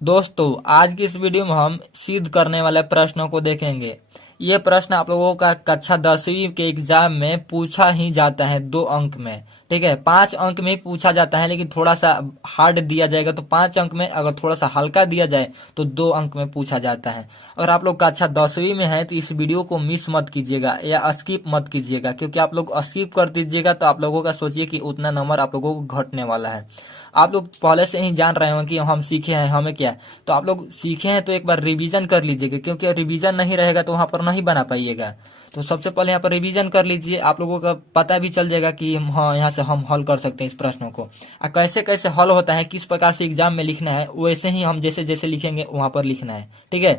दोस्तों, आज की इस वीडियो में हम सिद्ध करने वाले प्रश्नों को देखेंगे। ये प्रश्न आप लोगों का कक्षा 10वीं के एग्जाम में पूछा ही जाता है 2 अंक में। ठीक है, 5 अंक में ही पूछा जाता है, लेकिन थोड़ा सा हार्ड दिया जाएगा तो 5 अंक में, अगर थोड़ा सा हल्का दिया जाए तो 2 अंक में पूछा जाता है। अगर आप लोग कक्षा 10वीं में है तो इस वीडियो को मिस मत कीजिएगा या स्किप मत कीजिएगा, क्योंकि आप लोग स्किप कर दीजिएगा तो आप लोगों का सोचिए कि उतना नंबर आप लोगों को घटने वाला है। आप लोग पहले से ही जान रहे हो कि हम सीखे हैं, हमें क्या है। तो आप लोग सीखे हैं तो एक बार रिवीजन कर लीजिएगा, क्योंकि रिवीजन नहीं रहेगा तो वहां पर नहीं बना पाइएगा। तो सबसे पहले यहाँ पर रिवीजन कर लीजिए, आप लोगों का पता भी चल जाएगा कि हाँ, यहाँ से हम हल कर सकते हैं इस प्रश्नों को। और कैसे कैसे हल होता है, किस प्रकार से एग्जाम में लिखना है, वैसे ही हम जैसे जैसे लिखेंगे वहां पर लिखना है। ठीक है,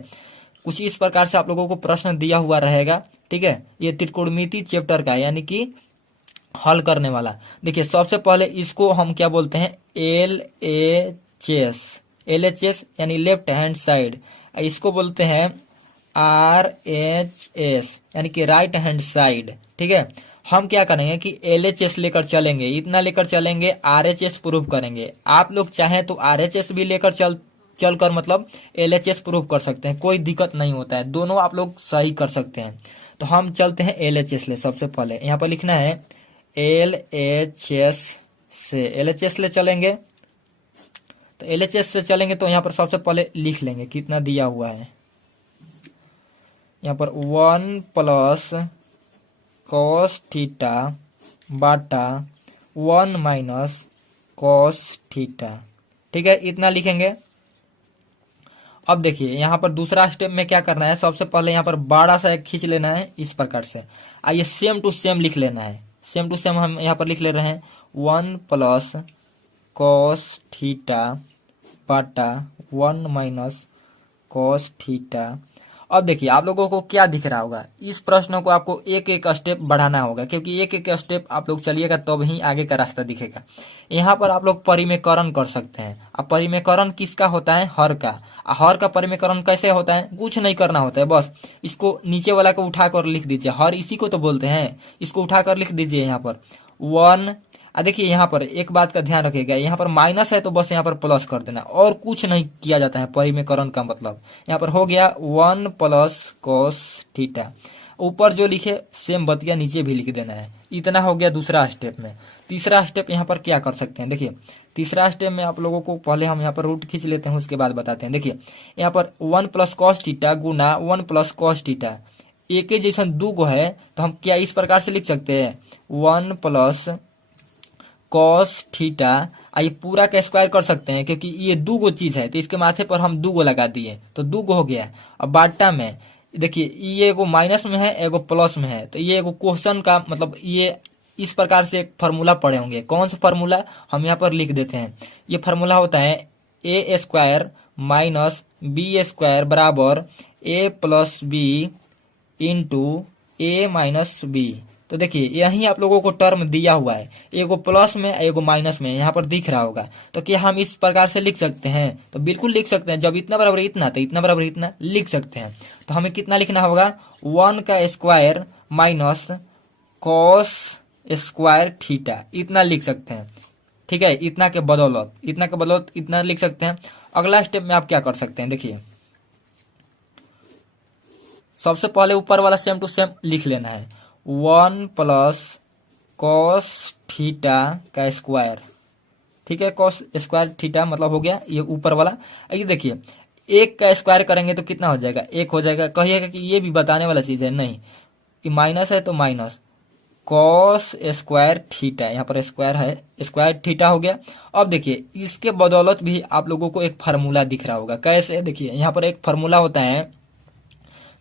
कुछ इस प्रकार से आप लोगों को प्रश्न दिया हुआ रहेगा। ठीक है, ये त्रिकोणमिति चैप्टर का यानी कि हल करने वाला। देखिए, सबसे पहले इसको हम क्या बोलते हैं, एल एच एस यानी लेफ्ट हैंड साइड। इसको बोलते हैं RHS यानी कि राइट हैंड साइड। ठीक है, हम क्या करेंगे कि LHS लेकर चलेंगे, इतना लेकर चलेंगे, RHS प्रूव करेंगे। आप लोग चाहें तो RHS भी लेकर चलकर मतलब LHS प्रूव कर सकते हैं, कोई दिक्कत नहीं होता है, दोनों आप लोग सही कर सकते हैं। तो हम चलते हैं LHS ले। सबसे पहले यहाँ पर लिखना है LHS से, LHS ले चलेंगे। तो LHS से चलेंगे तो यहाँ पर सबसे पहले लिख लेंगे कितना दिया हुआ है। यहाँ पर 1 + cos θ बाटा 1 - cos θ। ठीक है, इतना लिखेंगे। अब देखिए, यहाँ पर दूसरा स्टेप में क्या करना है, सबसे पहले यहाँ पर बड़ा सा एक खींच लेना है इस प्रकार से। आइए सेम टू सेम लिख लेना है। सेम टू सेम हम यहाँ पर लिख ले रहे हैं 1 + cos θ बाटा 1 - cos θ। अब देखिए, आप लोगों को क्या दिख रहा होगा, इस प्रश्न को आपको एक एक स्टेप बढ़ाना होगा, क्योंकि एक एक स्टेप आप लोग चलिएगा तब ही आगे का रास्ता दिखेगा। यहाँ पर आप लोग परिमेयकरण कर सकते हैं। अब परिमेयकरण किसका होता है, हर का। हर का परिमेयकरण कैसे होता है, कुछ नहीं करना होता है, बस इसको नीचे वाला को उठाकर लिख दीजिए। हर इसी को तो बोलते हैं, इसको उठाकर लिख दीजिए यहाँ पर 1। देखिए, यहाँ पर एक बात का ध्यान रखिएगा, यहाँ पर माइनस है तो बस यहाँ पर प्लस कर देना, और कुछ नहीं किया जाता है परिमेयकरण का मतलब। यहाँ पर हो गया 1 + cos θ। ऊपर जो लिखे सेम बतिया नीचे भी लिख देना है। इतना हो गया दूसरा स्टेप में। तीसरा स्टेप यहाँ पर क्या कर सकते हैं, देखिए तीसरा स्टेप में आप लोगों को पहले हम यहाँ पर रूट खींच लेते हैं, उसके बाद बताते हैं। देखिए, यहाँ पर 1 + cos θ गुना 1 + cos θ, एक ही जैसा दो गो है, तो हम क्या इस प्रकार से लिख सकते हैं 1 + cos θ। ये पूरा का स्क्वायर कर सकते हैं, क्योंकि ये दो गो चीज है तो इसके माथे पर हम दो गो लगा दिए तो दो गो हो गया। अब बाटा में देखिए, ये एगो माइनस में है, एगो प्लस में है, तो ये एगो क्वेश्चन का मतलब ये इस प्रकार से एक फार्मूला पढ़े होंगे। कौन सा फार्मूला, हम यहाँ पर लिख देते हैं। ये फार्मूला होता है A² - B² बराबर A + B into A - B। तो देखिए, यही आप लोगों को टर्म दिया हुआ है, एगो प्लस में एगो माइनस में, यहाँ पर दिख रहा होगा। तो क्या हम इस प्रकार से लिख सकते हैं, तो बिल्कुल लिख सकते हैं। जब इतना बराबर इतना तो इतना बराबर इतना लिख सकते हैं। तो हमें कितना लिखना होगा, 1 का स्क्वायर माइनस cos स्क्वायर θ, इतना लिख सकते हैं। ठीक है, इतना के बदौलत इतना लिख सकते हैं। अगला स्टेप में आप क्या कर सकते हैं, देखिए सबसे पहले ऊपर वाला सेम टू सेम लिख लेना है 1 + cos θ का स्क्वायर। ठीक है, cos स्क्वायर θ मतलब हो गया ये ऊपर वाला। ये देखिए, एक का स्क्वायर करेंगे तो कितना हो जाएगा, एक हो जाएगा। कहिएगा कि ये भी बताने वाला चीज है, नहीं, ये माइनस है तो माइनस cos स्क्वायर θ, यहाँ पर स्क्वायर है, स्क्वायर θ हो गया। अब देखिए, इसके बदौलत भी आप लोगों को एक फार्मूला दिख रहा होगा। कैसे, देखिए यहाँ पर एक फार्मूला होता है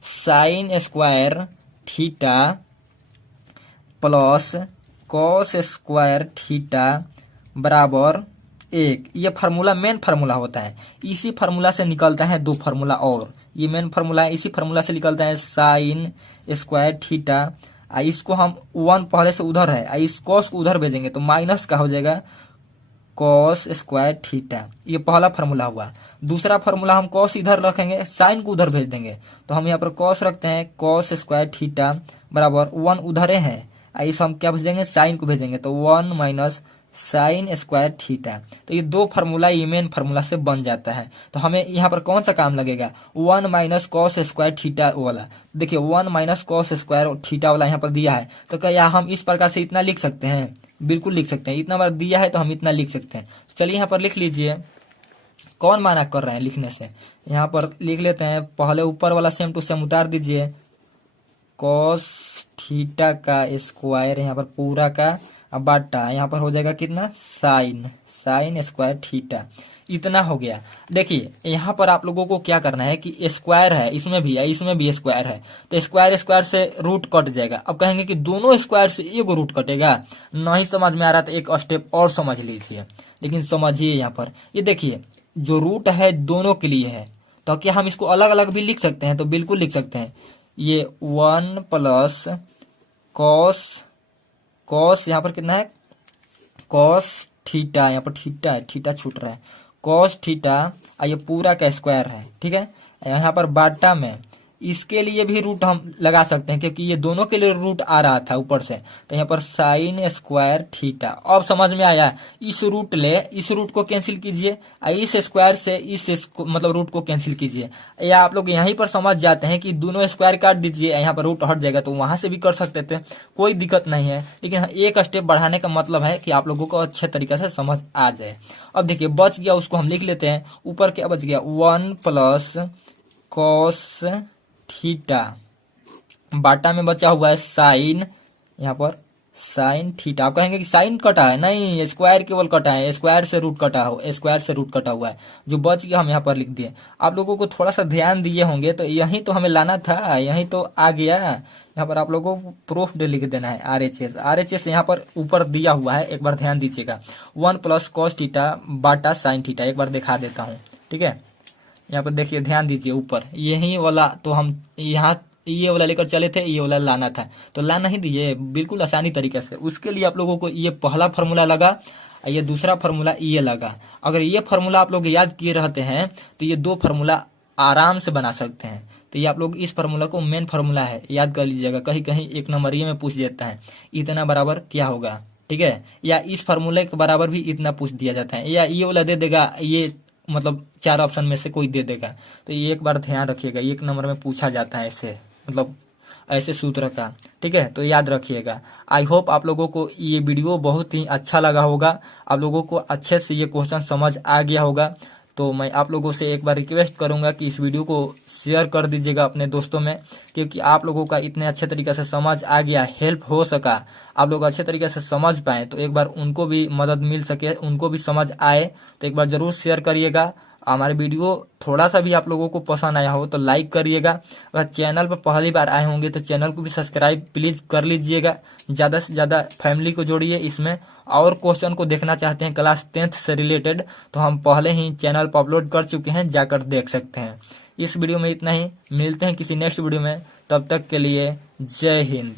sin square θ plus cos square θ बराबर 1। ये फार्मूला मेन फार्मूला होता है। इसी फार्मूला से निकलता है दो फार्मूला, और ये मेन फार्मूला है, इसी फार्मूला से निकलता है sin स्क्वायर θ। इसको हम 1 पहले से उधर है, इस cos को उधर भेजेंगे तो माइनस का हो जाएगा cos स्क्वायर θ। ये पहला फार्मूला हुआ। दूसरा फार्मूला, हम cos इधर रखेंगे, sin को उधर भेज देंगे, तो हम यहाँ पर cos रखते हैं, cos स्क्वायर θ बराबर 1 उधर है, इस हम क्या भेजेंगे, sin को भेजेंगे, तो 1 - साइन स्क्वायर थीटा। तो ये दो फार्मूला ये मेन फार्मूला से बन जाता है। तो हमें यहाँ पर कौन सा काम लगेगा, 1 माइनस कॉस स्क्वायर थीटा वाला। देखिए 1 माइनस कॉस स्क्वायर थीटा वाला यहाँ पर दिया है, तो क्या हम इस प्रकार से इतना लिख सकते हैं, बिल्कुल लिख सकते हैं। इतना बार दिया है तो हम इतना लिख सकते हैं। चलिए यहाँ पर लिख लीजिए, कौन माना कर रहे हैं लिखने से, यहाँ पर लिख लेते हैं। पहले ऊपर वाला सेम टू सेम उतार दीजिए, कॉस थीटा का स्क्वायर यहाँ पर पूरा का, अब बाटा यहाँ पर हो जाएगा कितना, साइन स्क्वायर थीटा। इतना हो गया। देखिए यहाँ पर आप लोगों को क्या करना है कि स्क्वायर है, इसमें भी है, इसमें भी स्क्वायर है, तो स्क्वायर स्क्वायर से रूट कट जाएगा। अब कहेंगे कि दोनों स्क्वायर से एक रूट कटेगा, नहीं समझ में आ रहा तो एक स्टेप और समझ लीजिए, लेकिन समझिए। यहाँ पर ये देखिए जो रूट है दोनों के लिए है, तो क्या हम इसको अलग अलग भी लिख सकते हैं, तो बिल्कुल लिख सकते हैं। ये 1 प्लस कॉस यहाँ पर कितना है, कॉस थीटा, यहाँ पर थीटा छूट रहा है, कॉस थीटा, ये पूरा का स्क्वायर है, ठीक है। यहाँ पर बाटा में इसके लिए भी रूट हम लगा सकते हैं, क्योंकि ये दोनों के लिए रूट आ रहा था ऊपर से, तो यहाँ पर साइन स्क्वायर थीटा। अब समझ में आया, इस रूट को कैंसिल कीजिए, इस स्क्वायर से मतलब रूट को कैंसिल कीजिए, या आप लोग यहीं पर समझ जाते हैं कि दोनों स्क्वायर काट दीजिए, यहाँ पर रूट हट जाएगा, तो वहां से भी कर सकते थे, कोई दिक्कत नहीं है। लेकिन एक स्टेप बढ़ाने का मतलब है कि आप लोगों को अच्छे तरीके से समझ आ जाए। अब देखिए बच गया, उसको हम लिख लेते हैं। ऊपर क्या बच गया, 1 प्लस कॉस थीटा, बाटा में बचा हुआ है साइन, यहाँ पर साइन थीटा। आप कहेंगे कि साइन कटा है, नहीं, स्क्वायर केवल कटा है, स्क्वायर से रूट कटा हुआ है, जो बच गया हम यहाँ पर लिख दिए। आप लोगों को थोड़ा सा ध्यान दिए होंगे, तो यही तो हमें लाना था, यही तो आ गया। यहाँ पर आप लोगों को प्रूफ दे लिख देना है, RHS यहाँ पर ऊपर दिया हुआ है, एक बार ध्यान दीजिएगा। 1 प्लस कॉस थीटा बाटा साइन थीटा, एक बार दिखा देता हूँ, ठीक है। यहाँ पर देखिए, ध्यान दीजिए, ऊपर यही वाला तो हम यहाँ ये वाला लेकर चले थे, ये वाला लाना था, तो ला नहीं दिए बिल्कुल आसानी तरीके से। उसके लिए आप लोगों को ये पहला फार्मूला लगा, ये दूसरा फार्मूला ये लगा। अगर ये फार्मूला आप लोग याद किए रहते हैं तो ये दो फार्मूला आराम से बना सकते हैं। तो ये आप लोग इस फार्मूला को मेन फार्मूला है, याद कर लीजिएगा, कहीं कहीं एक नंबरिए में पूछ देता है, इतना बराबर क्या होगा, ठीक है। या इस फार्मूले के बराबर भी इतना पूछ दिया जाता है, या ये वाला दे देगा, ये मतलब 4 ऑप्शन में से कोई दे देगा। तो ये एक बार ध्यान रखिएगा, एक नंबर में पूछा जाता है ऐसे, मतलब ऐसे सूत्र का, ठीक है। तो याद रखिएगा। आई होप आप लोगों को ये वीडियो बहुत ही अच्छा लगा होगा, आप लोगों को अच्छे से ये क्वेश्चन समझ आ गया होगा। तो मैं आप लोगों से एक बार रिक्वेस्ट करूंगा कि इस वीडियो को शेयर कर दीजिएगा अपने दोस्तों में, क्योंकि आप लोगों का इतने अच्छे तरीके से समझ आ गया, हेल्प हो सका, आप लोग अच्छे तरीके से समझ पाए, तो एक बार उनको भी मदद मिल सके, उनको भी समझ आए, तो एक बार जरूर शेयर करिएगा। हमारे वीडियो थोड़ा सा भी आप लोगों को पसंद आया हो तो लाइक करिएगा। अगर चैनल पर पहली बार आए होंगे तो चैनल को भी सब्सक्राइब प्लीज कर लीजिएगा। ज़्यादा से ज़्यादा फैमिली को जोड़िए इसमें। और क्वेश्चन को देखना चाहते हैं क्लास 10th से रिलेटेड, तो हम पहले ही चैनल पर अपलोड कर चुके हैं, जाकर देख सकते हैं। इस वीडियो में इतना ही, मिलते हैं किसी नेक्स्ट वीडियो में, तब तक के लिए जय हिंद।